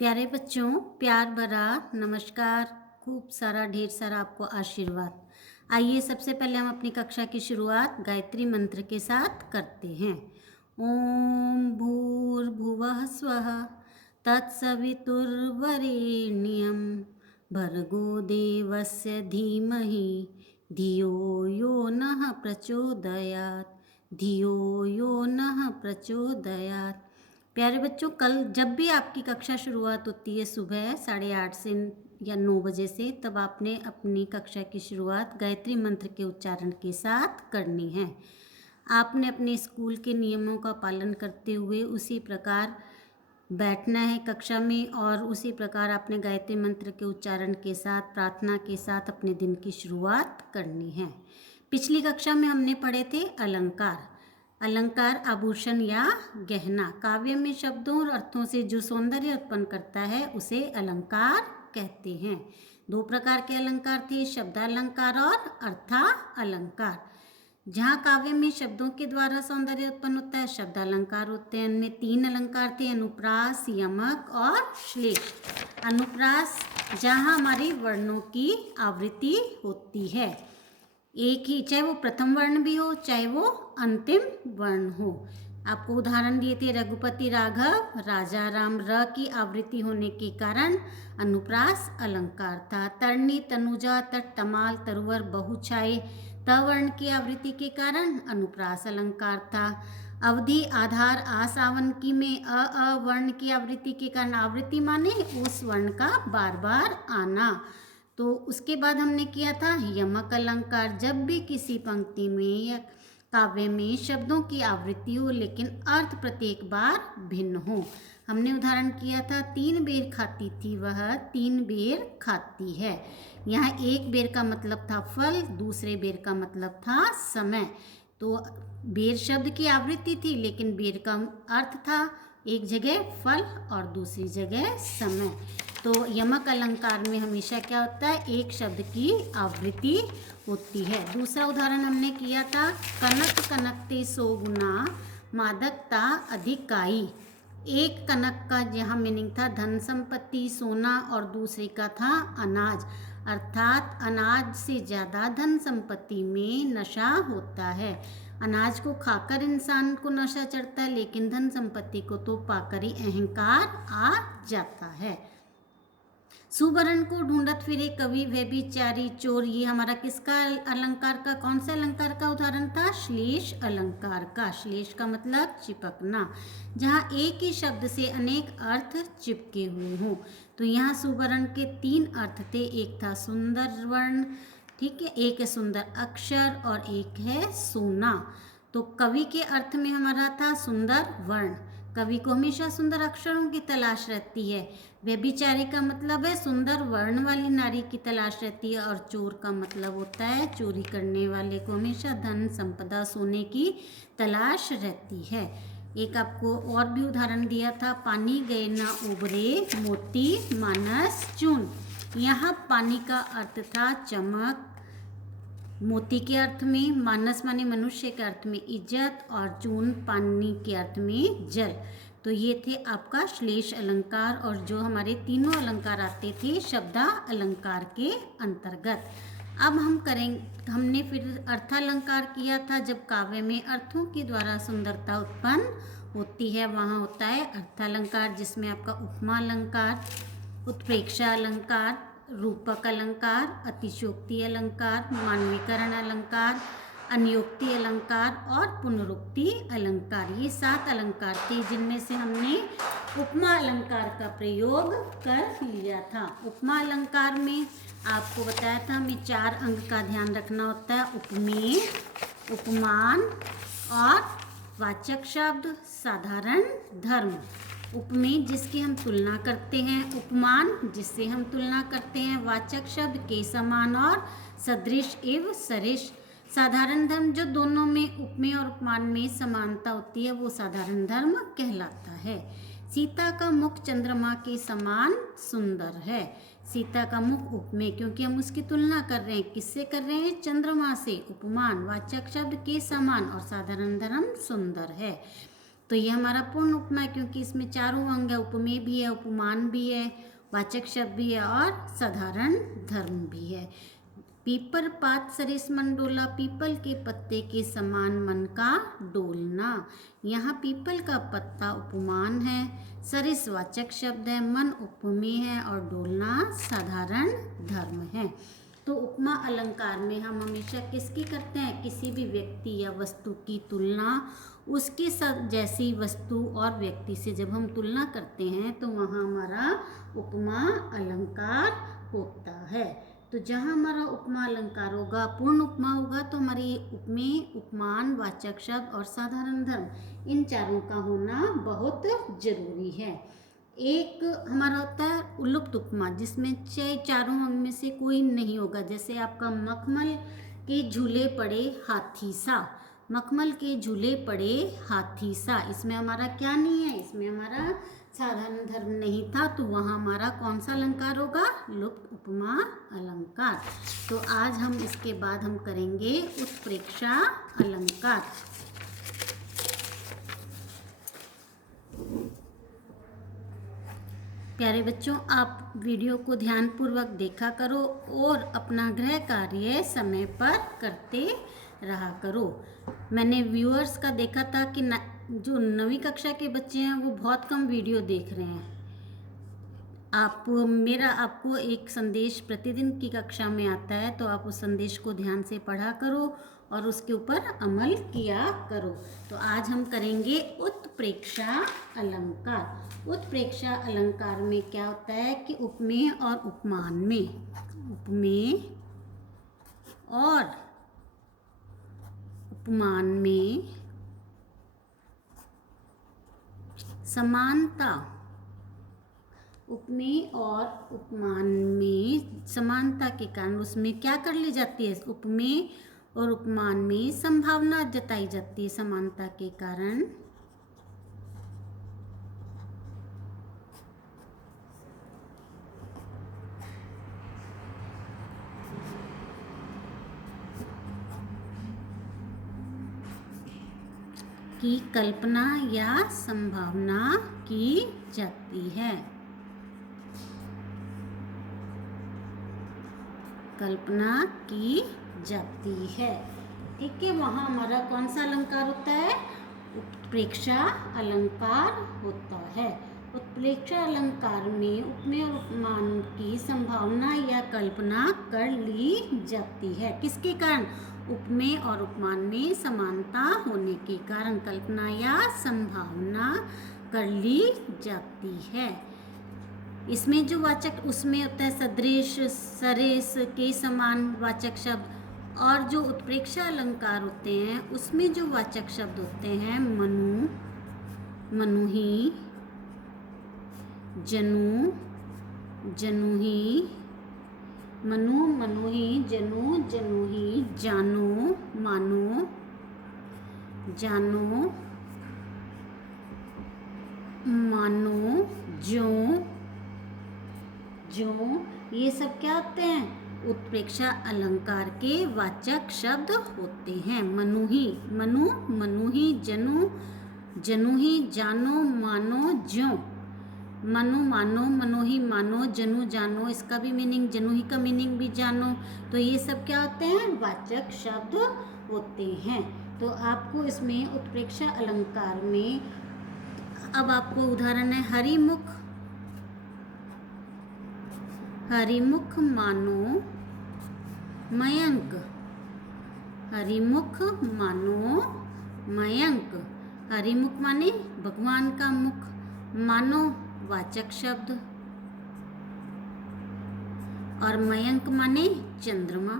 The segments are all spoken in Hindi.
प्यारे बच्चों, प्यार भरा नमस्कार। खूब सारा ढेर सारा आपको आशीर्वाद। आइए सबसे पहले हम अपनी कक्षा की शुरुआत गायत्री मंत्र के साथ करते हैं। ओम भूर्भुवः स्वः तत्सवितुर्वरेण्यं भर्गो देवस्य धीमहि धियो यो नः प्रचोदयात् धियो यो नः प्रचोदयात्। प्यारे बच्चों, कल जब भी आपकी कक्षा शुरुआत होती है सुबह 8:30 से या 9 बजे से, तब आपने अपनी कक्षा की शुरुआत गायत्री मंत्र के उच्चारण के साथ करनी है। आपने अपने स्कूल के नियमों का पालन करते हुए उसी प्रकार बैठना है कक्षा में और उसी प्रकार आपने गायत्री मंत्र के उच्चारण के साथ प्रार्थना के साथ अपने दिन की शुरुआत करनी है। पिछली कक्षा में हमने पढ़े थे अलंकार। अलंकार आभूषण या गहना। काव्य में शब्दों और अर्थों से जो सौंदर्य उत्पन्न करता है उसे अलंकार कहते हैं। दो प्रकार के अलंकार थे, शब्दालंकार और अर्थालंकार। जहाँ काव्य में शब्दों के द्वारा सौंदर्य उत्पन्न होता है शब्दालंकार होते हैं। इनमें 3 अलंकार थे, अनुप्रास, यमक और श्लेष। अनुप्रास जहाँ हमारी वर्णों की आवृत्ति होती है, एक ही, चाहे वो प्रथम वर्ण भी हो चाहे वो अंतिम वर्ण हो। आपको उदाहरण दिए थे, रघुपति राघव राजा राम, र की आवृत्ति होने के कारण अनुप्रास अलंकार था। तरणी तनुजा तट तमाल तरुवर बहुछाए, त वर्ण की आवृत्ति के कारण अनुप्रास अलंकार था। अवधि आधार आसावन की में अ वर्ण की आवृत्ति के कारण, आवृत्ति माने उस वर्ण का बार बार आना। तो उसके बाद हमने किया था यमक अलंकार। जब भी किसी पंक्ति में या काव्य में शब्दों की आवृत्ति हो लेकिन अर्थ प्रत्येक बार भिन्न हो। हमने उदाहरण किया था, 3 बेर खाती थी वह 3 बेर खाती है। यहाँ 1 बेर का मतलब था फल, दूसरे बेर का मतलब था समय। तो बेर शब्द की आवृत्ति थी लेकिन बेर का अर्थ था एक जगह फल और दूसरी जगह समय। तो यमक अलंकार में हमेशा क्या होता है, एक शब्द की आवृत्ति होती है। दूसरा उदाहरण हमने किया था, कनक कनकते सो गुना मादकता अधिकाई। एक कनक का यहाँ मीनिंग था धन संपत्ति सोना और दूसरे का था अनाज, अर्थात अनाज से ज़्यादा धन संपत्ति में नशा होता है। अनाज को खाकर इंसान को नशा चढ़ता है लेकिन धन संपत्ति को तो पाकर ही अहंकार आ जाता है। सुवर्ण को ढूंढत फिरे कवि वह भी चारी चोर, ये हमारा किसका अलंकार का, कौन से अलंकार का उदाहरण था, श्लेष अलंकार का। श्लेष का मतलब चिपकना, जहाँ एक ही शब्द से अनेक अर्थ चिपके हुए हों। तो यहाँ सुवर्ण के 3 अर्थ थे, एक था सुंदर वर्ण, ठीक है, एक है सुंदर अक्षर और एक है सोना। तो कवि के अर्थ में हमारा था सुंदर वर्ण। कवि को हमेशा सुंदर अक्षरों की तलाश रहती है। व्यभिचारी का मतलब है सुंदर वर्ण वाली नारी की तलाश रहती है। और चोर का मतलब होता है चोरी करने वाले को हमेशा धन संपदा सोने की तलाश रहती है। एक आपको और भी उदाहरण दिया था, पानी गए ना उबरे मोती मानस चून। यहाँ पानी का अर्थ था चमक, मोती के अर्थ में, मानस माने मनुष्य के अर्थ में इज्जत और चून पानी के अर्थ में जल। तो ये थे आपका श्लेष अलंकार और जो हमारे तीनों अलंकार आते थे शब्दा अलंकार के अंतर्गत। अब हमने फिर अर्थालंकार किया था। जब काव्य में अर्थों के द्वारा सुंदरता उत्पन्न होती है वहाँ होता है अर्थालंकार, जिसमें आपका उपमा अलंकार, उत्प्रेक्षा अलंकार, रूपक अलंकार, अतिशयोक्ति अलंकार, मानवीकरण अलंकार, अन्योक्ति अलंकार और पुनरुक्ति अलंकार, ये 7 अलंकार थे जिनमें से हमने उपमा अलंकार का प्रयोग कर लिया था। उपमा अलंकार में आपको बताया था हमें 4 अंग का ध्यान रखना होता है, उपमेय, उपमान और वाचक शब्द, साधारण धर्म। उपमेय जिसकी हम तुलना करते हैं, उपमान जिससे हम तुलना करते हैं, वाचक शब्द के समान और सदृश एवं सरिश। साधारण धर्म जो दोनों में उपमेय और उपमान में समानता होती है वो साधारण धर्म कहलाता है। सीता का मुख चंद्रमा के समान सुंदर है। सीता का मुख उपमेय, क्योंकि हम उसकी तुलना कर रहे हैं, किससे कर रहे हैं, चंद्रमा से। उपमान वाचक शब्द के समान और साधारण धर्म सुंदर है। तो ये हमारा पूर्ण उपमा है, क्योंकि इसमें चारों अंग है, उपमेय भी है, उपमान भी है, वाचक शब्द भी है और साधारण धर्म भी है। पीपर पात सरिस मन डोला, पीपल के पत्ते के समान मन का डोलना। यहाँ पीपल का पत्ता उपमान है, सरिस वाचक शब्द है, मन उपमेय है और डोलना साधारण धर्म है। तो उपमा अलंकार में हम हमेशा किसकी करते हैं? किसी भी व्यक्ति या वस्तु की तुलना उसके साथ जैसी वस्तु और व्यक्ति से जब हम तुलना करते हैं तो वहाँ हमारा उपमा अलंकार होता है। तो जहाँ हमारा उपमा अलंकार होगा, पूर्ण उपमा होगा, तो हमारी उपमेय, उपमान, वाचक शब्द और साधारण धर्म, इन चारों का होना बहुत जरूरी है। एक हमारा होता है उलुप्त उपमा, जिसमें चारों अंग में से कोई नहीं होगा। जैसे आपका मखमल के झूले पड़े हाथी सा, मखमल के झूले पड़े हाथी सा, इसमें हमारा क्या नहीं है? इसमें हमारा साधारण धर्म नहीं था, तो वहाँ हमारा कौन सा अलंकार होगा? लुप्त उपमा अलंकार। तो आज हम इसके बाद हम करेंगे उत्प्रेक्षा अलंकार। प्यारे बच्चों, आप वीडियो को ध्यानपूर्वक देखा करो और अपना गृह कार्य समय पर करते रहा करो। मैंने व्यूअर्स का देखा था कि जो 9वीं कक्षा के बच्चे हैं वो बहुत कम वीडियो देख रहे हैं। आपको एक संदेश प्रतिदिन की कक्षा में आता है, तो आप उस संदेश को ध्यान से पढ़ा करो और उसके ऊपर अमल किया करो। तो आज हम करेंगे उत्प्रेक्षा अलंकार। उत्प्रेक्षा अलंकार में क्या होता है कि उपमेय और उपमान में, उपमेय और उपमान में समानता, उपमेय और उपमान में समानता के कारण उसमें क्या कर ली जाती है? उपमेय और उपमान में संभावना जताई जाती है समानता के कारण। की कल्पना या संभावना की जाती है। कल्पना की जाती है, ठीक है। वहाँ हमारा कौन सा अलंकार होता है? उत्प्रेक्षा अलंकार होता है। उत्प्रेक्षा अलंकार में उपमेय और उपमान की संभावना या कल्पना कर ली जाती है। किसके कारण? उपमेय और उपमान में समानता होने के कारण कल्पना या संभावना कर ली जाती है। इसमें जो वाचक उसमें होता है सदृश, सरिस के समान वाचक शब्द, और जो उत्प्रेक्षा अलंकार होते हैं उसमें जो वाचक शब्द होते हैं मनु, मनुही, जनु, जनुही, मनु, मनुही, जनु, जनुही, जानो, मानो, जानो, मानो, जो, ये सब क्या होते हैं? उत्प्रेक्षा अलंकार के वाचक शब्द होते हैं। मनुही, मनु, मनुही, जनु, जनुही, जानो, मानो, ज्यों। मनु मानो, मनोही मानो, जनु जानो, इसका भी मीनिंग, जनुही का मीनिंग भी जानो। तो ये सब क्या होते हैं? वाचक शब्द होते हैं। तो आपको इसमें उत्प्रेक्षा अलंकार में अब आपको उदाहरण है हरिमुख, हरिमुख मानो मयंक, हरिमुख मानो मयंक। हरिमुख माने भगवान का मुख, मानो वाचक शब्द, और मयंक माने चंद्रमा।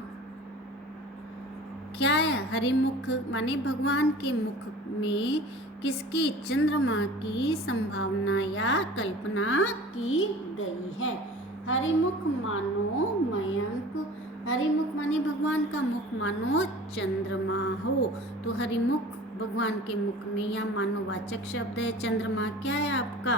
क्या है? हरिमुख माने भगवान के मुख में किसकी? चंद्रमा की संभावना या कल्पना की गई है। हरिमुख मानो मयंक, हरिमुख माने भगवान का मुख, मानो चंद्रमा हो। तो हरिमुख भगवान के मुख में या मानो वाचक शब्द है, चंद्रमा क्या है आपका?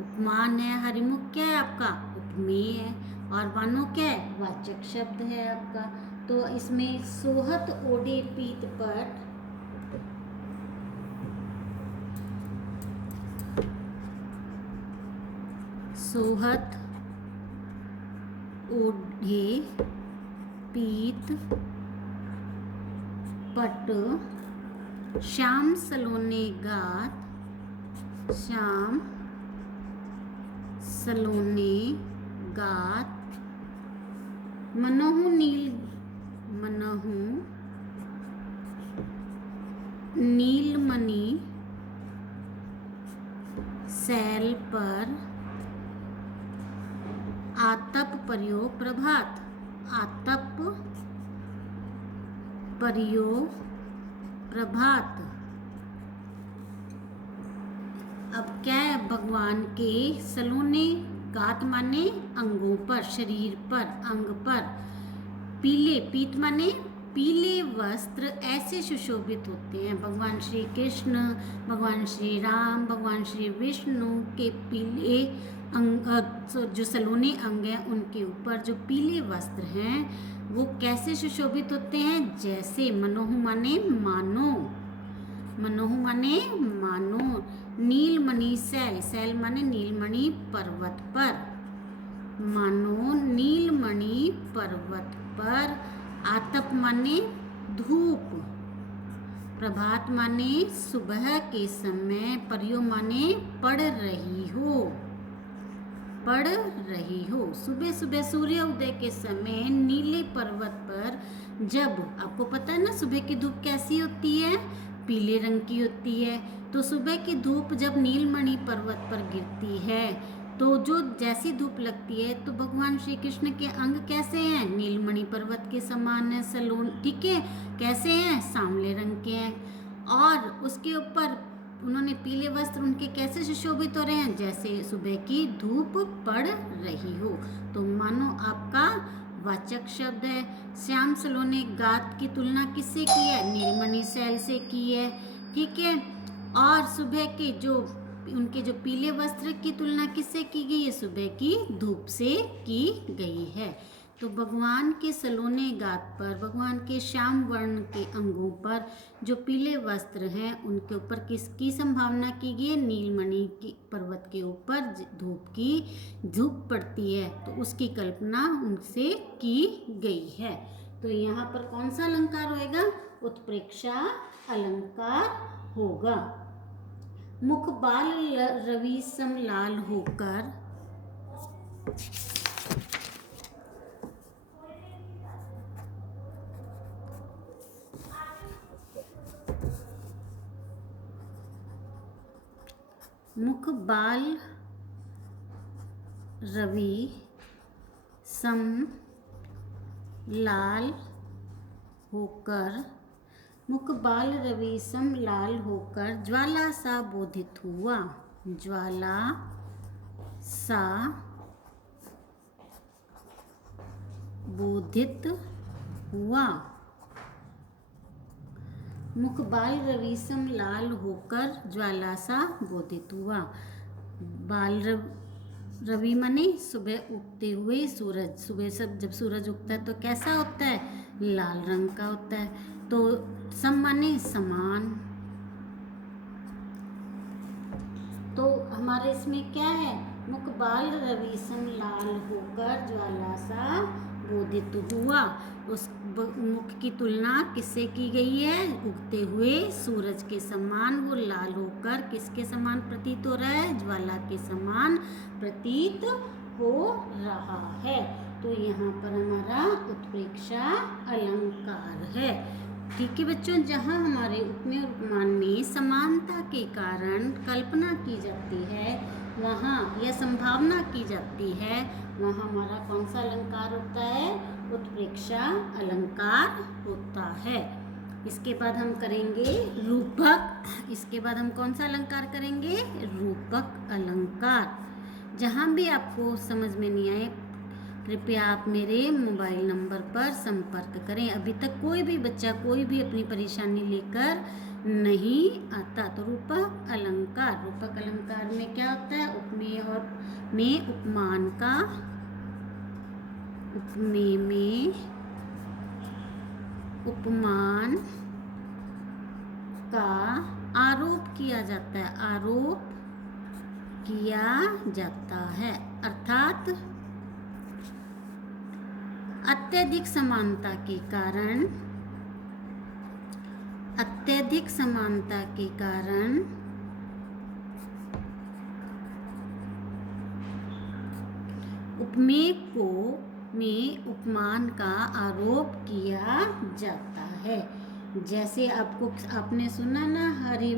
उपमान है, हरिमुख क्या है आपका? उपमेय है, और मानो क्या है? वाचक शब्द है आपका। तो इसमें सोहत ओढ़े पीत पट, सोहत ओढ़े पीत पट श्याम सलोने गात, श्याम सलोने गात मनहु नीलमणि सैल पर आतप परियो प्रभात, आतप परियो प्रभात। अब क्या है, भगवान के सलोने गात माने अंगों पर, शरीर पर, अंग पर, पीले पीत माने पीले वस्त्र ऐसे सुशोभित होते हैं। भगवान श्री कृष्ण, भगवान श्री राम, भगवान श्री विष्णु के पीले अंग, जो सलोने अंग हैं उनके ऊपर जो पीले वस्त्र हैं वो कैसे सुशोभित होते हैं, जैसे मनोहु माने मानो, मनोहु माने मानो, नीलमणि सैल, सैल माने नीलमणि पर्वत पर, मानो नीलमणि पर्वत पर, आतप माने धूप, प्रभात माने सुबह के समय, परियो माने पड़ रही हो, पड़ रही हो। सुबह सुबह सूर्य उदय के समय नीले पर्वत पर, जब आपको पता है ना सुबह की धूप कैसी होती है, पीले रंग की होती है, तो सुबह की धूप जब नीलमणि पर्वत पर गिरती है तो जो जैसी धूप लगती है तो भगवान श्री कृष्ण के अंग कैसे हैं, नीलमणि पर्वत के समान है, सलोन, ठीक है, कैसे हैं, सांवले रंग के हैं, और उसके ऊपर उन्होंने पीले वस्त्र उनके कैसे सुशोभित हो रहे हैं, जैसे सुबह की धूप पड़ रही हो। तो मानो आपका वाचक शब्द है। श्याम सलोने गात की तुलना किससे की है, नीलमणि सैल से की है, ठीक है। और सुबह के जो उनके जो पीले वस्त्र की तुलना किससे की गई है, सुबह की धूप से की गई है। तो भगवान के सलोने गात पर, भगवान के श्याम वर्ण के अंगों पर जो पीले वस्त्र हैं उनके ऊपर किसकी संभावना की गई है, नीलमणि की पर्वत के ऊपर धूप की धूप पड़ती है तो उसकी कल्पना उनसे की गई है। तो यहाँ पर कौन सा अलंकार होएगा, उत्प्रेक्षा अलंकार होगा। मुख बाल रवि सम लाल होकर, मुख बाल रवि सम लाल होकर, मुख बाल रवि सम लाल होकर ज्वाला सा बोधित हुआ, ज्वाला सा बोधित हुआ। मुख बाल रवि सम लाल होकर ज्वाला सा बोधित हुआ। बाल रवि माने सुबह उगते हुए सूरज, सुबह सब जब सूरज उगता है तो कैसा होता है, लाल रंग का होता है। तो सम माने समान, तो हमारे इसमें क्या है, मुख बाल रवि सम लाल होकर ज्वाला सा बोधित हुआ। उस मुख की तुलना किससे की गई है, उगते हुए सूरज के समान, वो लाल होकर किसके समान प्रतीत हो रहा है, ज्वाला के समान प्रतीत हो रहा है। तो यहाँ पर हमारा उत्प्रेक्षा अलंकार है, ठीक है बच्चों। जहाँ हमारे उपमेय और उपमान में समानता के कारण कल्पना की जाती है वहाँ या संभावना की जाती है, वहाँ हमारा कौन सा अलंकार होता है, उत्प्रेक्षा अलंकार होता है। इसके बाद हम करेंगे रूपक, इसके बाद हम कौन सा अलंकार करेंगे, रूपक अलंकार। जहाँ भी आपको समझ में नहीं आए कृपया आप मेरे मोबाइल नंबर पर संपर्क करें। अभी तक कोई भी बच्चा कोई भी अपनी परेशानी लेकर नहीं आता। तो रूपक अलंकार, रूपक अलंकार में क्या होता है, उपमेय और में उपमान का, उपमेय में उपमान का आरोप किया जाता है, आरोप किया जाता है। अर्थात अत्यधिक समानता के कारण उपमेय में उपमान का आरोप किया जाता है। जैसे आपने सुना ना, हरि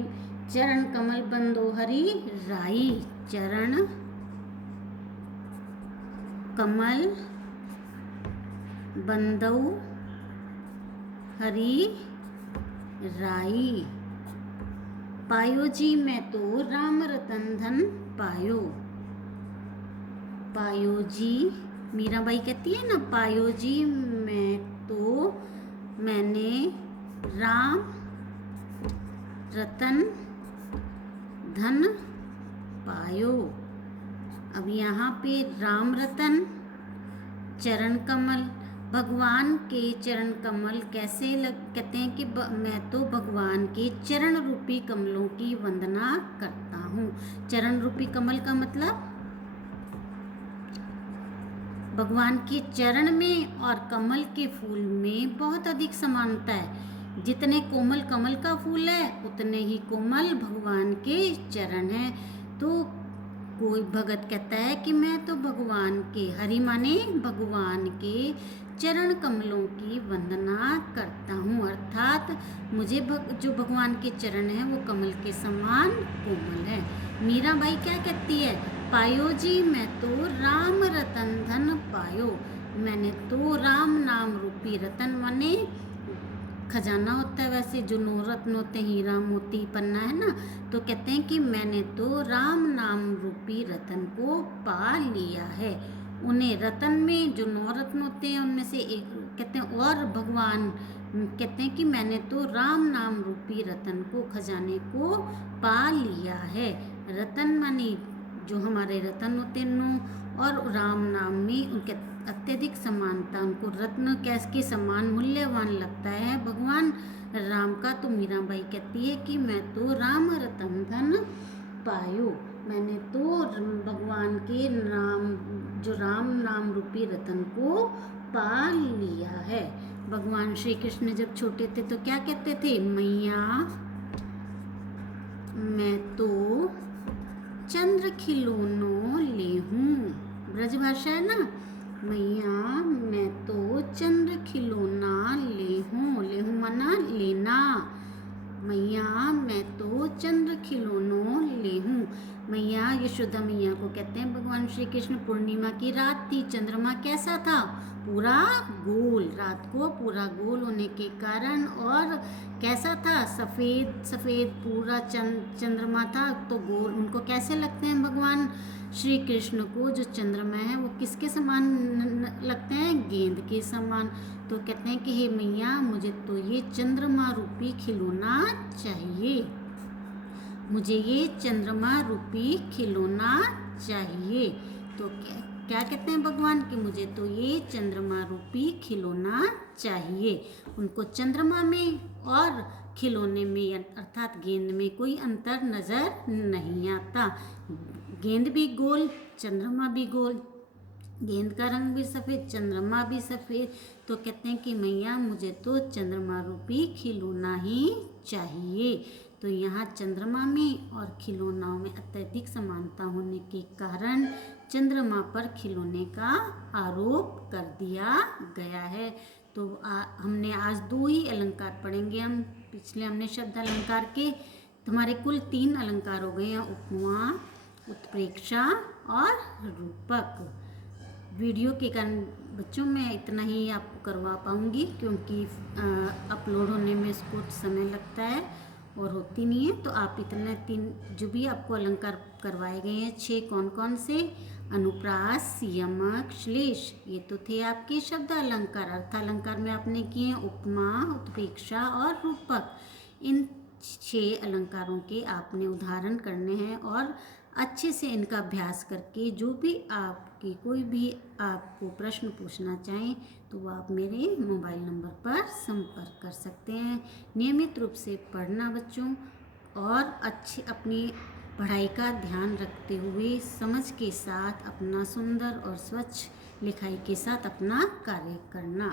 चरण कमल बंदो हरि राई, चरण कमल बंदो हरि राई, पायो जी मैं तो राम रतन धन पायो। पायो जी, मीराबाई कहती है ना, पायो जी मैंने राम रतन धन पायो। अब यहाँ पे राम रतन, चरण कमल, भगवान के चरण कमल कहते हैं कि मैं तो भगवान के चरण रूपी कमलों की वंदना करता हूँ। चरण रूपी कमल का मतलब भगवान के चरण में और कमल के फूल में बहुत अधिक समानता है। जितने कोमल कमल का फूल है उतने ही कोमल भगवान के चरण हैं। तो कोई भगत कहता है कि मैं तो भगवान के, हरि माने भगवान के चरण कमलों की वंदना करता हूँ, अर्थात मुझे जो भगवान के चरण हैं वो कमल के समान कोमल है। मीराबाई क्या कहती है, पायो जी मैं तो राम रतन धन पायो, मैंने तो राम नाम रूपी रतन माने खजाना होता है, वैसे जो 9 रत्न होते हैं, हीरा मोती पन्ना है ना, तो कहते हैं कि मैंने तो राम नाम रूपी रतन को पा लिया है। उन्हें रतन में जो 9 रत्न होते हैं उनमें से एक कहते हैं, और भगवान कहते हैं कि मैंने तो राम नाम रूपी रतन को, खजाने को पा लिया है। रतन माने जो हमारे रतन होते हैं 9, और राम नाम में उनके अत्यधिक समानता, उनको रत्न कैसे समान मूल्यवान लगता है भगवान राम का। तो मीराबाई कहती है कि मैं तो राम रतन धन पायो, मैंने तो भगवान के नाम, जो राम नाम रूपी रतन को पा लिया है। भगवान श्री कृष्ण जब छोटे थे तो क्या कहते थे, मैया मैं तो चंद्र खिलौनो ले हूँ, ब्रज भाषा है ना, मैया मैं तो चंद्र खिलौना ले हूँ माना लेना, मैया मैं तो चंद्र खिलौनो ले हूँ। मैया यशोदा मैया को कहते हैं भगवान श्री कृष्ण। पूर्णिमा की रात थी, चंद्रमा कैसा था, पूरा गोल, रात को पूरा गोल होने के कारण, और कैसा था, सफ़ेद सफ़ेद पूरा चंद्रमा था। तो गोल उनको कैसे लगते हैं भगवान श्री कृष्ण को, जो चंद्रमा है वो किसके समान लगते हैं, गेंद के समान। तो कहते हैं कि हे मैया मुझे तो ये चंद्रमा रूपी खिलौना चाहिए, मुझे ये चंद्रमा रूपी खिलौना चाहिए। तो क्या कहते हैं भगवान कि मुझे तो ये चंद्रमा रूपी खिलौना चाहिए। उनको चंद्रमा में और खिलौने में अर्थात गेंद में कोई अंतर नज़र नहीं आता। गेंद भी गोल, चंद्रमा भी गोल, गेंद का रंग भी सफ़ेद, चंद्रमा भी सफ़ेद। तो कहते हैं कि मैया मुझे तो चंद्रमा रूपी खिलौना ही चाहिए। तो यहाँ चंद्रमा में और खिलौनाओं में अत्यधिक समानता होने के कारण चंद्रमा पर खिलौने का आरोप कर दिया गया है। तो हमने आज 2 ही अलंकार पढ़ेंगे। हम पिछले हमने शब्द अलंकार के तुम्हारे कुल 3 अलंकार हो गए हैं, उपमा, उत्प्रेक्षा और रूपक। वीडियो के कारण बच्चों मैं इतना ही आपको करवा पाऊँगी, क्योंकि अपलोड होने में इसको समय लगता है और होती नहीं है। तो आप इतने 3 जो भी आपको अलंकार करवाए गए हैं, 6 कौन कौन से, अनुप्रास, यमक, श्लेष, ये तो थे आपके शब्द अलंकार। अर्थ अलंकार में आपने किए उपमा, उत्प्रेक्षा और रूपक। इन 6 अलंकारों के आपने उदाहरण करने हैं और अच्छे से इनका अभ्यास करके जो भी आपकी कोई भी आपको प्रश्न पूछना चाहें तो आप मेरे मोबाइल नंबर पर संपर्क कर सकते हैं। नियमित रूप से पढ़ना बच्चों, और अच्छी अपनी पढ़ाई का ध्यान रखते हुए समझ के साथ अपना सुंदर और स्वच्छ लिखाई के साथ अपना कार्य करना।